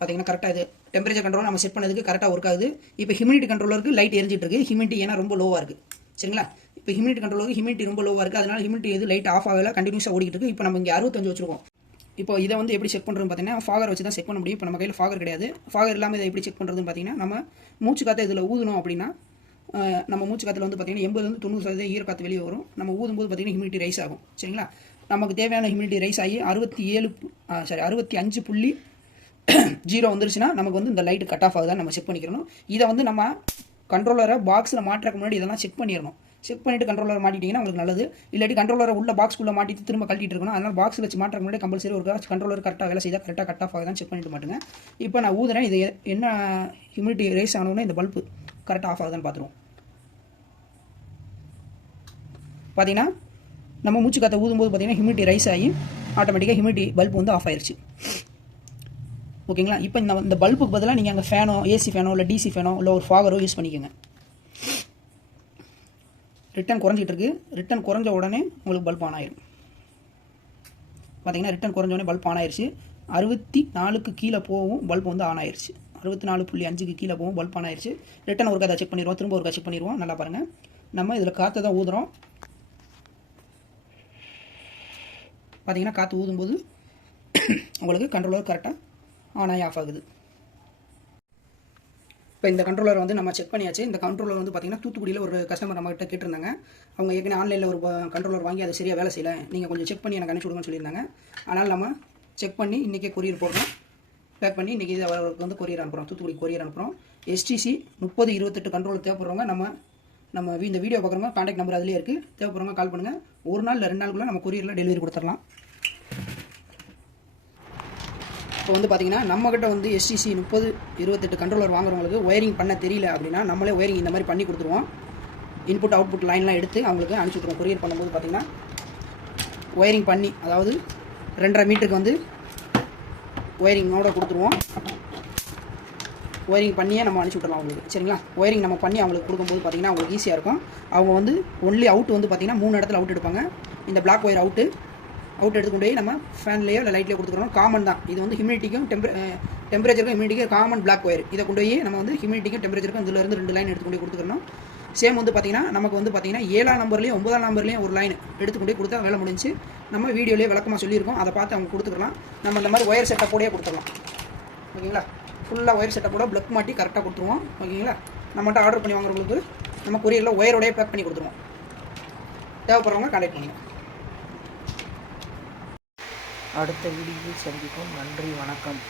பார்த்தீங்கன்னா கரெக்டாக இது டெம்பரேச்சர் கண்ட்ரோல் நம்ம செட் பண்ணதுக்கு கரெக்டாக ஒர்க் ஆகுது. இப்போ ஹியூமிடிட்டி கண்ட்ரோலருக்கு லைட் எரிஞ்சிட்டு இருக்கு. ஹியூமிடிட்டி ஏன்னா ரொம்ப லோவாக இருக்குது. சரிங்களா? இப்போ ஹியூமிடிட்டி கண்ட்ரோலருக்கு ஹியூமிடிட்டி ரொம்ப லோவாக இருக்குது. அதனால் ஹியூமிடிட்டி இது லைட் ஆஃப் ஆகலை, கண்டினியூஸாக ஓடிக்கிட்டு இருக்குது. இப்போ நம்ம இங்கே 65 வச்சிருக்கோம். இப்போ இதை வந்து எப்படி செக் பண்ணுறதுன்னு பார்த்தீங்கன்னா ஃபாகர் வச்சு தான் செக் பண்ண முடியும். இப்போ நம்ம கையில் ஃபாகர் கிடையாது. ஃபாகர் இல்லாமல் இதை எப்படி செக் பண்ணுறதுன்னு பார்த்தீங்கன்னா நம்ம மூச்சு காற்றை இதில் ஊதணும் அப்படின்னா நம்ம மூச்சு காற்றுல வந்து பார்த்தீங்கன்னா 80-90% ஈரக்காற்று வெளியே வரும். நம்ம ஊதும்போது பார்த்தீங்கன்னா ஹியூமிடிட்டி ரைஸ் ஆகும். சரிங்களா? நமக்கு தேவையான ஹியூமிடிட்டி ரைஸ் ஆகி 65.0 வந்துருச்சுன்னா நமக்கு வந்து இந்த லைட் கட் ஆஃப் ஆகுதான்னு நம்ம செக் பண்ணிக்கிறணும். இதை வந்து நம்ம கண்ட்ரோலரை பாக்ஸில் மாட்டுறதுக்கு முன்னாடி இதெல்லாம் செக் பண்ணிடணும். செக் பண்ணிவிட்டு கண்ட்ரோலர் மாட்டிட்டிங்கன்னா உங்களுக்கு நல்லது. இல்லாட்டி கண்ட்ரோலரை உள்ள பாக்ஸ்க்குள்ளே மாட்டிட்டு திரும்ப கழட்டிட்டு இருக்கணும். அதனால் பாக்ஸ் வச்சு மாட்டுறதுக்கு முன்னாடி கம்பல்சரி ஒரு கண்ட்ரோலர் கரெக்டாக வேலை செய்தால் கரெக்டாக கட் ஆஃப் ஆகுதான்னு செக் பண்ணிட்டு மாட்டுங்க. இப்போ நான் ஊதுறேன். இது என்ன ஹியூமிடிட்டி ரைஸ் ஆகணும்னா இந்த பல்பு கரெக்டாக ஆஃப் ஆகுதான்னு பார்த்துருவோம். பார்த்தீங்கன்னா நம்ம மூச்சு காற்றை ஊதும்போது பார்த்தீங்கன்னா ஹியூமிடிட்டி ரைஸ் ஆகி ஆட்டோமேட்டிக்காக ஹியூமிடிட்டி பல்ப் வந்து ஆஃப் ஆயிடுச்சு. ஓகேங்களா? இப்போ இந்த பல்புக்கு பதிலாக நீங்கள் அங்கே ஃபேனோ, ஏசி ஃபேனோ, இல்லை டிசி ஃபேனோ, இல்லை ஒரு ஃபாகரோ யூஸ் பண்ணிக்கோங்க. ரிட்டன் குறைஞ்சிட்டு இருக்கு. ரிட்டன் குறைஞ்ச உடனே உங்களுக்கு பல்ப் ஆன் ஆயிரும். பார்த்தீங்கன்னா ரிட்டன் குறைஞ்ச உடனே பல்ப் ஆன் ஆயிடுச்சு. 64க்கு கீழே போகவும் பல்ப் வந்து ஆன் ஆயிடுச்சு. 64.5க்கு கீழே போகவும் பல்ப் ஆன் ஆயிடுச்சு. ரிட்டன் ஒரு கதை செக் பண்ணிடுவோம். திரும்ப ஒரு செக் பண்ணிடுவோம். நல்லா பாருங்கள், நம்ம இதில் காற்றை தான் ஊதுறோம். பார்த்தீங்கன்னா காற்று ஊதும்போது உங்களுக்கு கண்ட்ரோலர் கரெக்டாக ஆன் ஆகி ஆஃப் ஆகுது. இப்போ இந்த கண்ட்ரோலர் வந்து நம்ம செக் பண்ணியாச்சு. இந்த கண்ட்ரோலர் வந்து பார்த்தீங்கன்னா தூத்துக்குடியில் ஒரு கஸ்டமர் நம்மகிட்ட கேட்டிருந்தாங்க. அவங்க ஏற்கனவே ஆன்லைனில் ஒரு கண்ட்ரோலர் வாங்கி அது சரியாக வேலை செய்யலை, நீங்கள் கொஞ்சம் செக் பண்ணி எனக்கு அனுப்பிச்சி விடுங்கன்னு சொல்லியிருந்தாங்க. அதனால் நம்ம செக் பண்ணி இன்றைக்கே கொரியர் போடுறோம், பேக் பண்ணி இன்றைக்கி இது அவருக்கு வந்து கொரியர் அனுப்புகிறோம், தூத்துக்குடி கொரியர் அனுப்புகிறோம். எஸ்டிசி 3028 கண்ட்ரோலர் தேவைப்படுறவங்க நம்ம இந்த வீடியோ பார்க்குறவங்க கான்டாக்ட் நம்பர் அதிலே இருக்குது, தேவைப்படுறவங்க கால் பண்ணுங்கள். ஒரு நாள் இல்லை 2 நாளுக்குள்ளே நம்ம கொரியரில் டெலிவரி கொடுத்துடலாம். இப்போ வந்து பார்த்தீங்கன்னா நம்மகிட்ட வந்து எஸ்டிசி 3028 கண்ட்ரோலர் வாங்குறவங்களுக்கு ஒயரிங் பண்ண தெரியல அப்படின்னா நம்மளே ஒயரிங் இந்த மாதிரி பண்ணி கொடுத்துருவோம். இன்புட் அவுட்புட் லைன்லாம் எடுத்து அவங்களுக்கு அனுப்பிச்சி விட்ருவோம். கொரியர் பண்ணும்போது பார்த்தீங்கன்னா ஒயரிங் பண்ணி, அதாவது 2.5 மீட்டருக்கு வந்து ஒயரிங்கோட கொடுத்துருவோம். ஒயரிங் பண்ணியே நம்ம அனுப்பிச்சி விட்றலாம் அவங்களுக்கு, சரிங்களா? ஒயரிங் நம்ம பண்ணி அவங்களுக்கு கொடுக்கும்போது பார்த்தீங்கன்னா அவங்களுக்கு ஈஸியாக இருக்கும். அவங்க வந்து ஒன்லி அவுட் வந்து பார்த்தீங்கன்னா 3 இடத்துல அவுட் எடுப்பாங்க. இந்த பிளாக் ஒயர் அவுட் எடுத்துக்கொண்டு போய் நம்ம ஃபேன்லேயோ இல்லை லைட்லேயோ கொடுத்துக்கிறோம். காமன் தான் இது, வந்து ஹியூமிடிட்டிக்கும் டெம்பரேச்சருக்கும் ஹியூமிடிக்கும் காமன் பிளாக் ஒயர். இதை கொண்டு போய் நம்ம வந்து ஹியூமிடிட்டிக்கும் டெம்பரேச்சருக்கும் இதிலேருந்து 2 லைன் எடுத்துக்கொண்டு போய் கொடுத்துக்கணும். சேம் வந்து பார்த்தீங்கன்னா நமக்கு வந்து பார்த்தீங்கன்னா 7ஆம் நம்பர்லேயும் 9ஆம் நம்பர்லேயும் ஒரு லைன் எடுத்துக்கொண்டு கொடுத்தா வேலை முடிஞ்சு. நம்ம வீடியோலேயே விளக்கமாக சொல்லியிருக்கோம், அதை பார்த்து அவங்க கொடுத்துக்கலாம். நம்ம இந்த மாதிரி ஒயர் செட்டப்போடையே கொடுத்துடலாம், ஓகேங்களா? ஃபுல்லாக ஒயர் செட்டப்போட ப்ளக் மாட்டி கரெக்டாக கொடுத்துருவோம், ஓகேங்களா? நம்மகிட்ட ஆர்டர் பண்ணி வாங்குறவங்களுக்கு நம்ம கொரியரில் ஒயரோடையே பேக் பண்ணி கொடுத்துருவோம். தேவைப்படுறவங்க கான்டாக்ட் பண்ணுங்கள். அடுத்த வீடியோவில் சந்திப்போம். நன்றி, வணக்கம்.